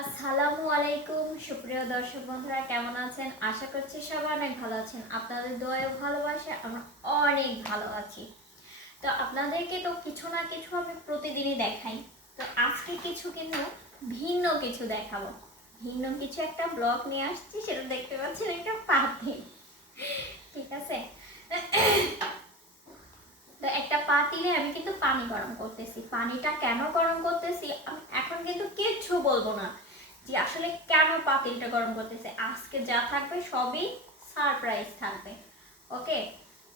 আসসালামু আলাইকুম সুপ্রিয় দর্শক বন্ধুরা, কেমন আছেন? আশা করছি সবাই অনেক ভালো আছেন। আপনাদের দোয়ায় ভালোবাসে আমরা অনেক ভালো আছি। তো আপনাদেরকে তো কিছু না কিছু আমি প্রতিদিনই দেখাই। তো আজকে কিন্তু ভিন্ন কিছু দেখাবো। ভিন্ন কিছু একটা ব্লগ নিয়ে আসছি, সেটা দেখতে পাচ্ছেন একটা পাতি। ঠিক আছে, তো একটা পাতিলে আমি কিন্তু পানি গরম করতেছি। পানিটা কেন গরম করতেছি আমি এখন কিন্তু কিচ্ছু বলবো না যে আসলে কেন পাতিলটা গরম করতেছে। আজকে যা থাকবে সবই সারপ্রাইজ থাকবে। ওকে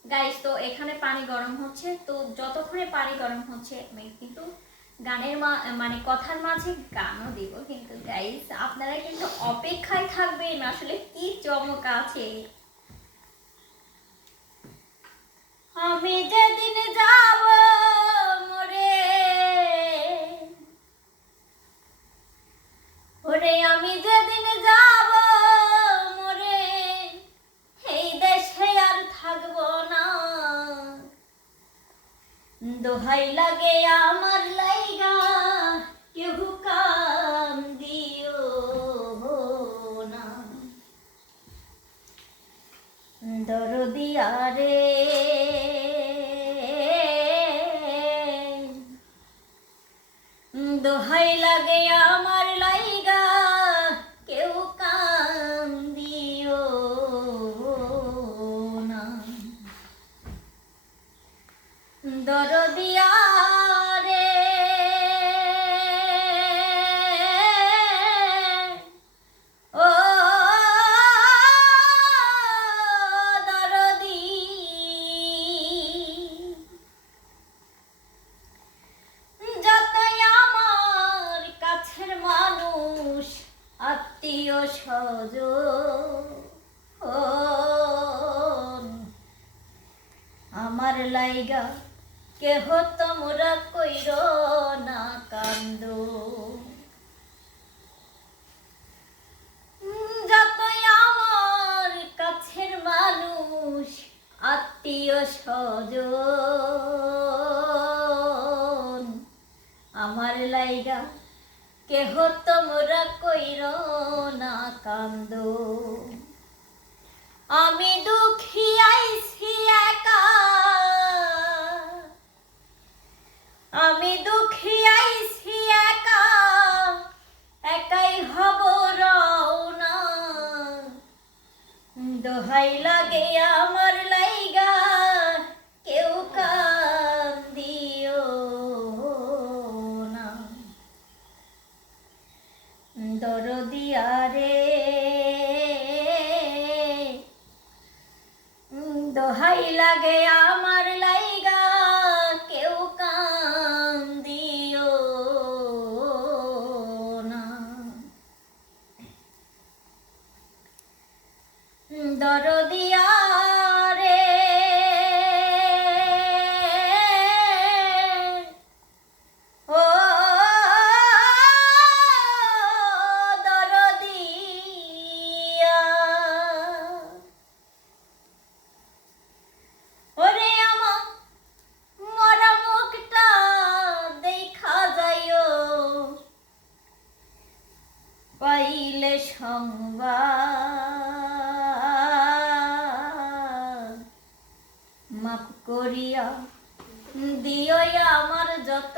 গাইস, তো এখানে পানি গরম হচ্ছে। তো যতক্ষণে পানি গরম হচ্ছে আমি কিন্তু গানের মানে কথার মাঝে গানও দিব। কিন্তু গাইস আপনারা কিন্তু অপেক্ষায় থাকবেন, আসলে কি চমক আছে। আমি যেদিন যাব মরে, ওরে আমি যেদিন যাব মরে, এই দেশে আর থাকবো না। দোহাই লাগে আমার লাইগা কেউ কাম দিও না। দরদিয়া রে দোহাই লাগে আমার লাইগা কেউ কাম দিও না। দরদিয়া রে ও দরদি, যতই আমার কাছের মানুষ আত্মীয় স্বজন আমার লাইগা কেহ তোমরা কইর না কান্দ। যতই আমার কাছের মানুষ আত্মীয় স্বজন আমার লাইগা কেহ তোমরা কইর না কান্দ। আমি দুঃখী আইছি একা, আমি দুঃখী আইছি একা, একাই হব রওনা। দোহাই লাগে আমার লাইগা কেউ কাম দিও না। দরদিয়া রে দোহাই লাগে আমার লাইগা কেউ কাম দিও না। দরদিয়া রে ও দরদিয়া, ওরে আমার মরা মুখটা দেখা যাইও, পাইলে সংবাদ মাফ করিয়া দিও আমার যত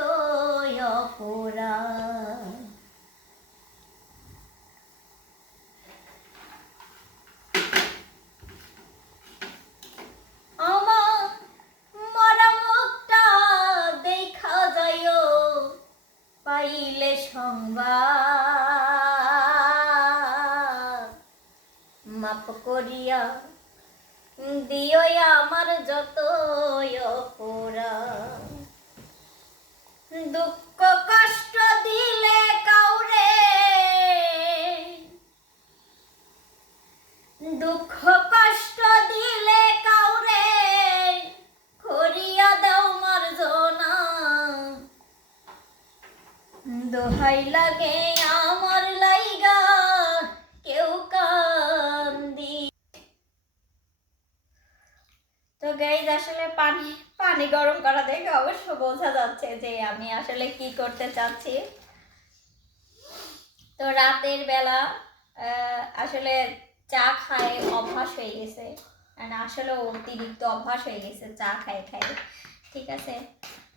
অপরাধ। আমার মরা মুখটা দেখা যাইও, পাইলে সংবাদ মাপ করিয়া দিও আমার যত অপরাধ। দুঃখ কষ্ট দিলে কাউরে, দুঃখ কষ্ট দিলে কাউরে করিয়া দাও মার্জনা। দোহাই লাগে আমার লাইগা কেউ কান্দি। তো গাইজ আসলে পানি গরম করা দেখে অবশ্য বোঝা যাচ্ছে যে আমি আসলে কি করতে চাচ্ছি। তো রাতের বেলা আসলে চা খায় অভ্যাস হয়ে গেছে, আসলে অতিরিক্ত অভ্যাস হয়ে গেছে চা খাই খাই, ঠিক আছে।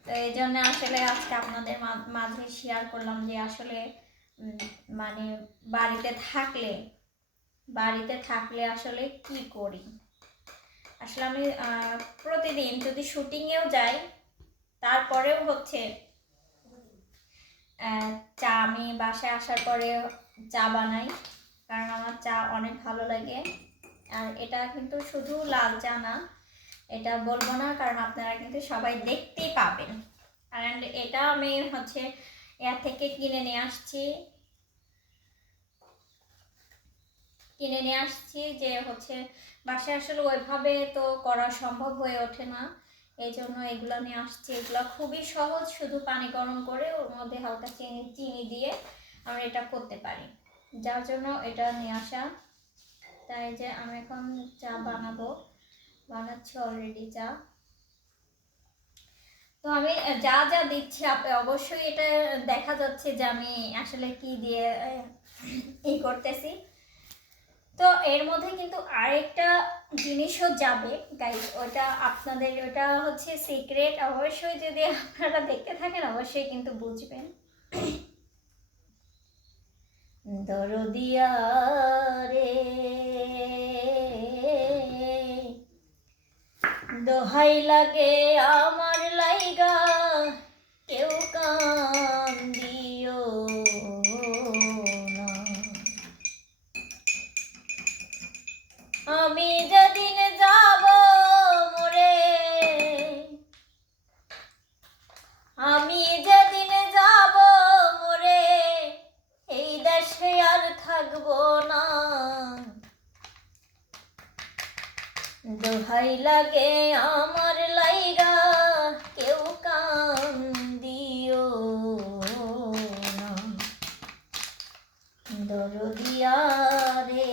তো এই জন্য আসলে আজকে আপনাদের মাঝে শেয়ার করলাম যে আসলে মানে বাড়িতে থাকলে আসলে কি করি। আসলে আমি প্রতিদিন যদি শুটিংয়েও যাই তারপরেও হচ্ছে চা আমি বাসায় আসার পরে চা বানাই, কারণ আমার চা অনেক ভালো লাগে। আর এটা কিন্তু শুধু লাল চা না, এটা বলবো না কারণ আপনারা কিন্তু সবাই দেখতেই পাবেন। আর এটা আমি হচ্ছে এর থেকে কিনে নিয়ে আসছি যে হচ্ছে বাসায় আসলে ওইভাবে তো করা সম্ভব হয়ে ওঠে না, এই জন্য এগুলো নিয়ে আসছি। এগুলো খুবই সহজ, শুধু পানি গরম করে ওর মধ্যে হালকা চিনি দিয়ে আমরা এটা করতে পারি, যার জন্য এটা নিয়ে আসা। তাই যে আমি এখন চা বানাচ্ছি অলরেডি চা। তো আমি যা যা দিচ্ছি অবশ্যই এটা দেখা যাচ্ছে যে আমি আসলে কি দিয়ে ই করতেছি। তো এর মধ্যে কিন্তু আরেকটা জিনিসও যাবে গাইস, ওটা হচ্ছে সিক্রেট, অবশ্যই যদি আপনারা দেখতে থাকেন অবশ্যই কিন্তু বুঝবেন। দরদিয়া রে দোহাই লাগে আমার লাইগা কেউ কান দিও না, আমি যেদিন যাব মরে, আমি যেদিন যাব মরে এই দেশে আর থাকবো না, দোহাই লাগে আমার লাইগা কেউ কান দিও না, দরদিয়া রে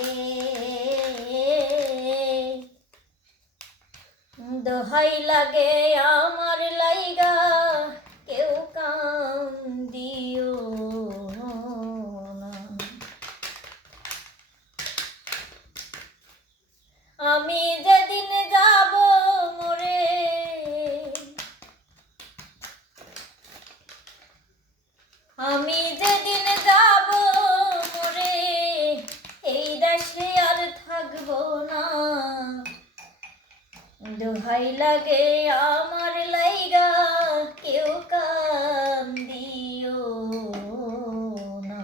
দোহাই লাগে আমার লাইগা কেউ কান দিও না, আমি যেদিন যাব মরে, আমি যেদিন যাব মরে এই দেশে আর থাকবো না, দোহাই লাগে আমার লাইগা কেউ কান দিও না।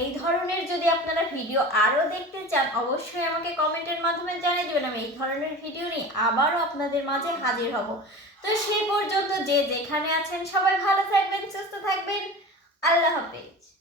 এই ধরনের যদি আপনারা ভিডিও আরও দেখতে চান অবশ্যই আমাকে কমেন্টের মাধ্যমে জানিয়ে দেবেন। আমি এই ধরনের ভিডিও নিয়ে আবারও আপনাদের মাঝে হাজির হব। তো সেই পর্যন্ত যে যেখানে আছেন সবাই ভালো থাকবেন, সুস্থ থাকবেন। আল্লাহ হাফেজ।